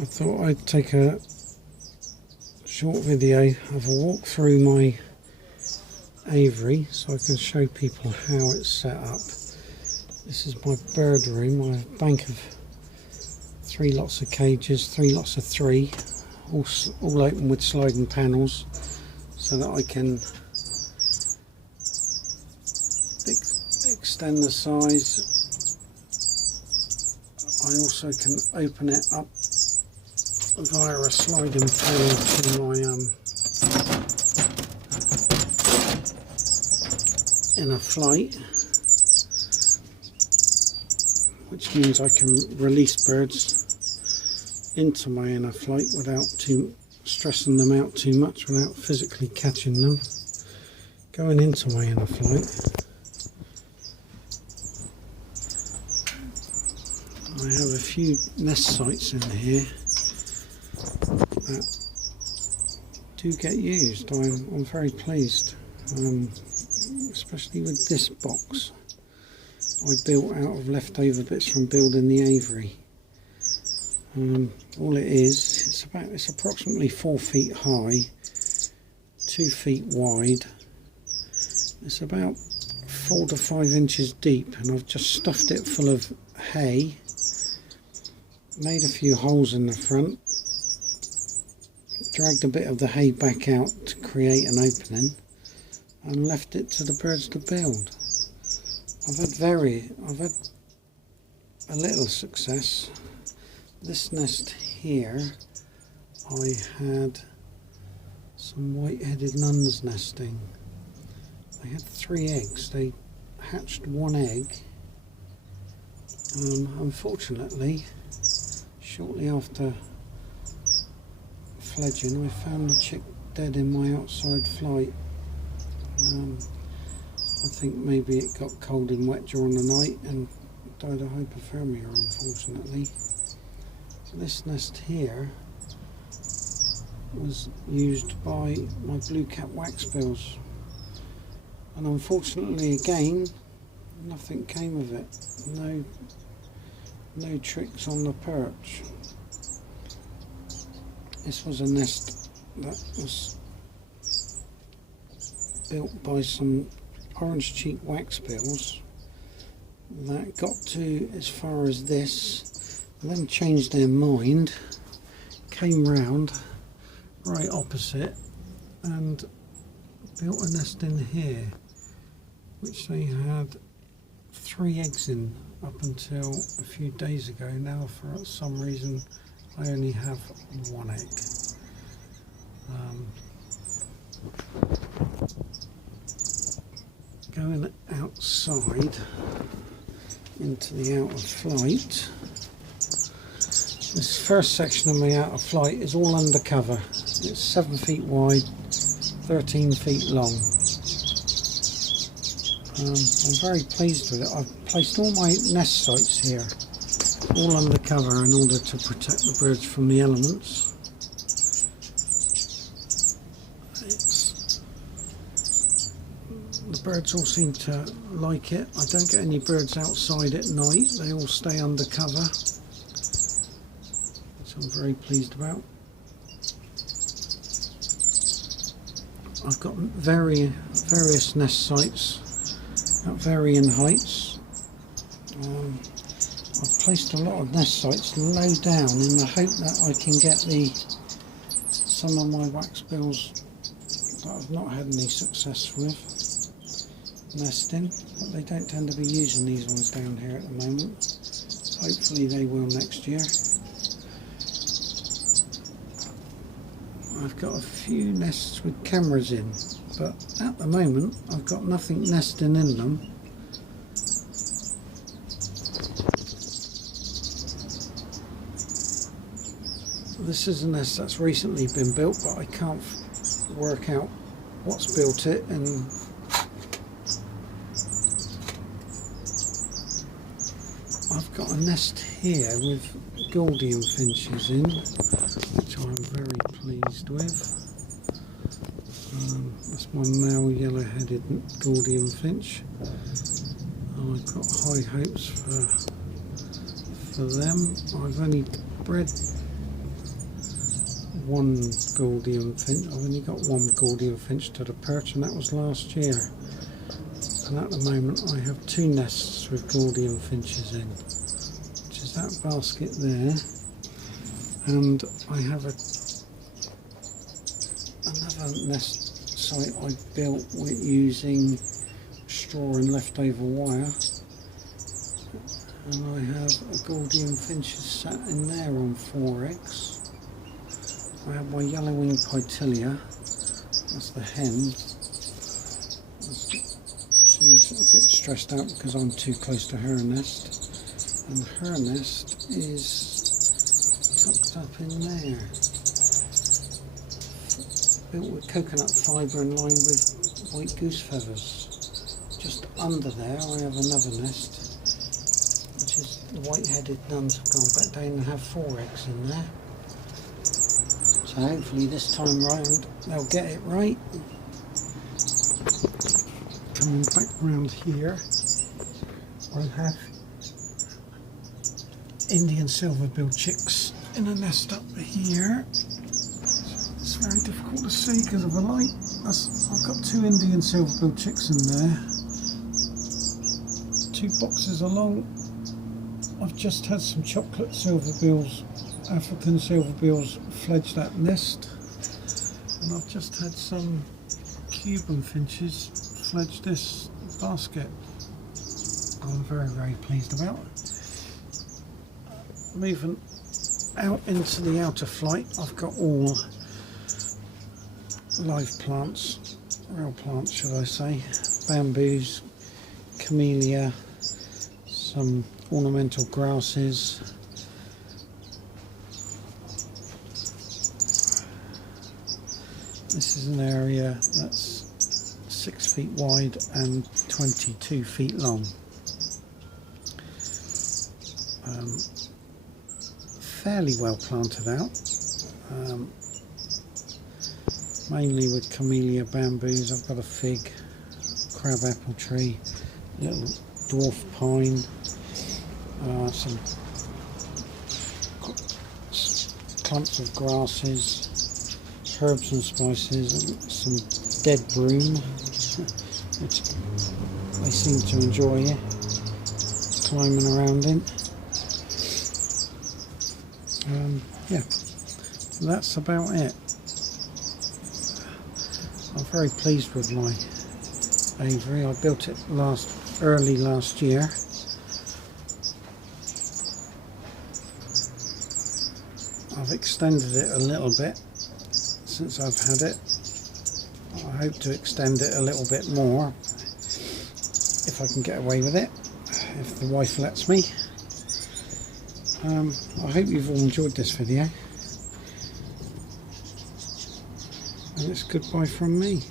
I thought I'd take a short video of a walk through my aviary so I can show people how it's set up. This is my bird room. I have a bank of 3 lots of cages, 3 lots of 3, all open with sliding panels so that I can extend the size. I also can open it up via a sliding panel to my inner flight, which means I can release birds into my inner flight without stressing them out too much, without physically catching them. Going into my inner flight, I have a few nest sites in here that do get used. I'm very pleased, especially with this box I built out of leftover bits from building the aviary. All it is, it's approximately 4 feet high, 2 feet wide. It's about 4 to 5 inches deep, and I've just stuffed it full of hay, made a few holes in the front, dragged a bit of the hay back out to create an opening, and left it to the birds to build. I've had a little success. This nest here, I had some white-headed nuns nesting. They had 3 eggs. They hatched 1 egg. Unfortunately, shortly after fledging, I found the chick dead in my outside flight. I think maybe it got cold and wet during the night and died of hypothermia, unfortunately. So this nest here was used by my blue-cap waxbills, and unfortunately again nothing came of it. No tricks on the perch. This was a nest that was built by some orange-cheeked waxbills that got to as far as this, and then changed their mind, came round right opposite and built a nest in here, which they had 3 eggs in up until a few days ago. Now for some reason I only have 1 egg. Going outside into the out of flight, this first section of my out of flight is all undercover. It's 7 feet wide, 13 feet long. I'm very pleased with it. I've placed all my nest sites here all undercover in order to protect the birds from the elements. The birds all seem to like it. I don't get any birds outside at night. They all stay undercover, which I'm very pleased about. I've got various nest sites at varying heights. I've placed a lot of nest sites low down in the hope that I can get some of my waxbills that I've not had any success with nesting, but they don't tend to be using these ones down here at the moment. Hopefully they will next year. I've got a few nests with cameras in, but at the moment I've got nothing nesting in them. This is a nest that's recently been built, but I can't work out what's built it, and I've got a nest here with Gordian finches in, which I'm very pleased with. That's my male yellow-headed Gordian finch. I've got high hopes for them. I've only bred one Gordian finch. I've only got one Gordian finch to the perch, and that was last year. And at the moment I have 2 nests with Gordian finches in, which is that basket there. And I have another nest site I built with using straw and leftover wire. And I have a Gordian finch sat in there on 4 eggs. I have my yellow-winged Pytilia, that's the hen. She's a bit stressed out because I'm too close to her nest. And her nest is tucked up in there. Built with coconut fibre and lined with white goose feathers. Just under there I have another nest, which is the white-headed nuns have gone back down and have 4 eggs in there. So hopefully this time round they'll get it right. Coming back round here, I have Indian silver-billed chicks in a nest up here. It's very difficult to see because of the light. I've got 2 Indian silver-billed chicks in there, 2 boxes along. I've just had some chocolate silverbills, African silverbills fledge that nest, and I've just had some Cuban finches fledge this basket. I'm very pleased about it. Moving out into the outer flight, I've got all live plants, real plants should I say, bamboos, camellia, some ornamental grasses, this is an area that's 6 feet wide and 22 feet long. Fairly well planted out, mainly with camellia, bamboos. I've got a fig, crab apple tree, little dwarf pine, some clumps of grasses, herbs and spices, and some dead broom, which they seem to enjoy climbing around in. Yeah, that's about it. I'm very pleased with my aviary. I built it early last year. I've extended it a little bit since I've had it. I hope to extend it a little bit more if I can get away with it, if the wife lets me. I hope you've all enjoyed this video, and it's goodbye from me.